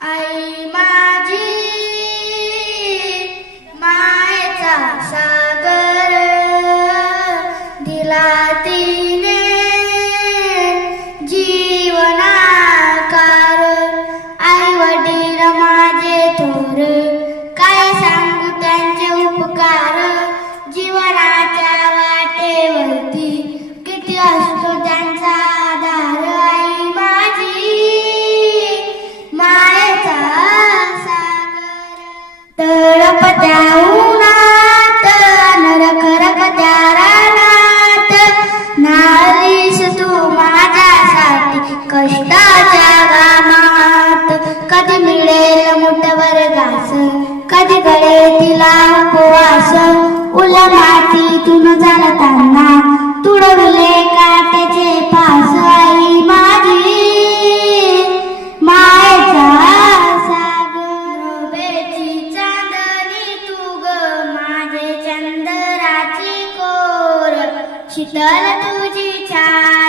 आई माझी मायेचा सागर दिला तिने जीवनाकार. आई वडील माझे थोर काय सांगू त्यांचे उपकार. जीवनाच्या वाटेवरती किती असतो त्यांचा आधार. आई माझी मायेचा सागर तळपत्या उन्हात नरखरखत्या रानात नालीस तू माझ्यासाठी कष्टाच्या घामात. कधी मिळेल मुठभर घास कधी गळे तिला उपवास. उला मातीतून जाताना तुडवले काट्याचे पास. आई माझी मायेचा सागर बेची चांदणी तू ग माझे चंद्राची कोर. शीतल तुझी छाया